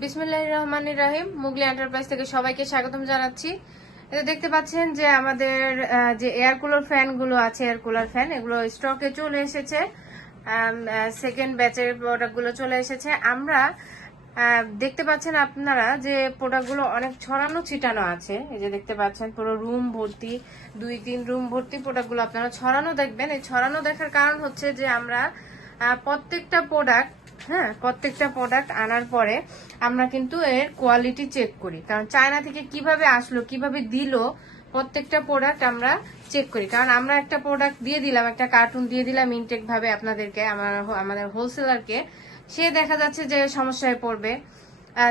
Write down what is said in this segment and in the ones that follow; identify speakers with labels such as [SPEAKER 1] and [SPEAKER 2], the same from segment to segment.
[SPEAKER 1] বিসমুল্লাহ রহমান রাহিম। মুগলি এন্টারপ্রাইজ থেকে সবাইকে স্বাগতম জানাচ্ছি। এটা দেখতে পাচ্ছেন যে আমাদের যে এয়ার কুলার ফ্যানগুলো আছে এয়ার কুলার ফ্যান এগুলো স্টকে চলে এসেছে। সেকেন্ড ব্যাচের প্রোডাক্টগুলো চলে এসেছে। আমরা দেখতে পাচ্ছেন আপনারা যে প্রোডাক্টগুলো অনেক ছড়ানো ছিটানো আছে। এই যে দেখতে পাচ্ছেন পুরো রুম ভর্তি, দুই, তিন রুম ভর্তি প্রোডাক্টগুলো আপনারা ছড়ানো দেখবেন। এই ছড়ানো দেখার কারণ হচ্ছে যে আমরা প্রত্যেকটা প্রোডাক্ট হ্যাঁ প্রত্যেকটা প্রোডাক্ট আনার পরে আমরা কিন্তু এর কোয়ালিটি চেক করি। কারণ চায়না থেকে কীভাবে আসলো, কীভাবে দিল, প্রত্যেকটা প্রোডাক্ট আমরা চেক করি। কারণ আমরা একটা প্রোডাক্ট দিয়ে দিলাম, একটা কার্টুন দিয়ে দিলাম ইনটেক ভাবে আপনাদেরকে, আমার আমাদের হোলসেলারকে সে দেখা যাচ্ছে যে সমস্যায় পড়বে।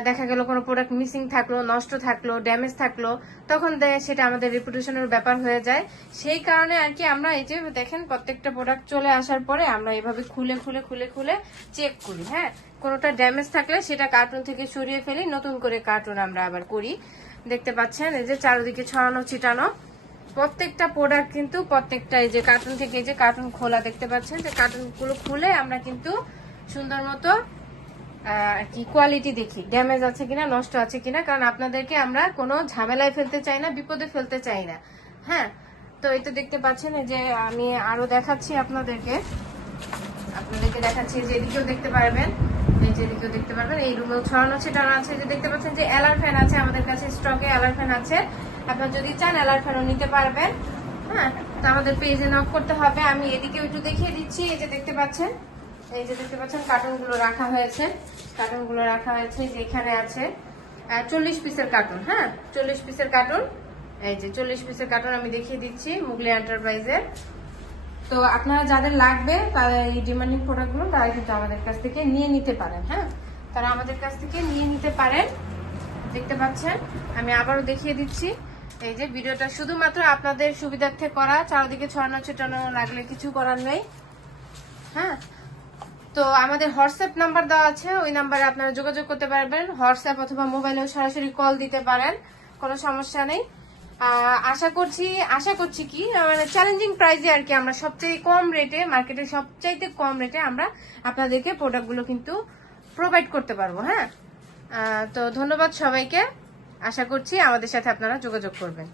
[SPEAKER 1] দেখা গেল কোনো প্রোডাক্ট মিসিং থাকল, নষ্ট থাকল ড্যামেজ থাকল, তখন সেটা আমাদের রেপুটেশনের ব্যাপার হয়ে যায়। সেই কারণে আর কি আমরা এই যে দেখেন প্রত্যেকটা প্রোডাক্ট চলে আসার পরে আমরা এভাবে খুলে খুলে খুলে খুলে চেক করি হ্যাঁ? কোনোটা ড্যামেজ থাকলে সেটা কার্টুন থেকে সরিয়ে ফেলি, নতুন করে কার্টুন আমরা আবার করি। দেখতে পাচ্ছেন, এই যে চারিদিকে ছড়ানো, ছিটানো, প্রত্যেকটা প্রোডাক্ট কিন্তু প্রত্যেকটা এই যে কার্টুন থেকে এই যে কার্টুন খোলা, দেখতে পাচ্ছেন? যে কার্টুনগুলো খুলে আমরা কিন্তু সুন্দর মতো কি কোয়ালিটি দেখি? ড্যামেজ আছে কিনা, নষ্ট আছে কিনা? কারণ আপনাদেরকে আমরা কোনো ঝামেলায় ফেলতে চাই না, বিপদে ফেলতে চাই না। হ্যাঁ? তো এই তো দেখতে পাচ্ছেন যে আমি আরও দেখাচ্ছি আপনাদেরকে। আপনাদেরকে দেখাচ্ছি যে এদিকেও দেখতে পারবেন। এই যে দেখতে পারবেন, এই রুমেও ছড়ানো আছে যে দেখতে পাচ্ছেন যে এলার ফ্যান আছে, আমাদের কাছে স্টকে এলার ফ্যান আছে। আপনার যদি চান এলার ফ্যানও নিতে পারবেন। হ্যাঁ? তো আমাদের করতে হবে। আমি এদিকে একটু দেখিয়ে দিচ্ছি, এই যে দেখতে পাচ্ছেন। এই যে দেখতে পাচ্ছেন কার্টুনগুলো রাখা হয়েছে। কার্টুনগুলো রাখা হয়েছে যে এখানে আছে চল্লিশ পিসের কার্টুন হ্যাঁ? চল্লিশ পিসের কার্টুন এই যে চল্লিশ পিসের কার্টুন আমি দেখিয়ে দিচ্ছি মুগলি এন্টারপ্রাইজের তো আপনারা যাদের লাগবে, তারা এই ডিমান্ডিং প্রোডাক্টগুলো তারা কিন্তু আমাদের কাছ থেকে নিয়ে নিতে পারেন হ্যাঁ? তারা আমাদের কাছ থেকে নিয়ে নিতে পারেন। দেখতে পাচ্ছেন, আমি আবারও দেখিয়ে দিচ্ছি। এই যে ভিডিওটা শুধুমাত্র আপনাদের সুবিধার্থে করা, চারদিকে ছড়ানো ছিটানো লাগলে কিছু করার নেই। হ্যাঁ? তো আমাদের হোয়াটসঅ্যাপ নাম্বার দেওয়া আছে, ওই নাম্বারে আপনারা যোগাযোগ করতে পারবেন। হোয়াটসঅ্যাপ অথবা মোবাইলেও সরাসরি কল দিতে পারেন, কোনো সমস্যা নেই। আশা করছি আশা করছি কি মানে চ্যালেঞ্জিং প্রাইসে আর কি আমরা সবচেয়ে কম রেটে মার্কেটে সবচাইতে কম রেটে আমরা আপনাদেরকে প্রোডাক্টগুলো কিন্তু প্রোভাইড করতে পারব হ্যাঁ? তো ধন্যবাদ সবাইকে। আশা করছি আমাদের সাথে আপনারা যোগাযোগ করবেন।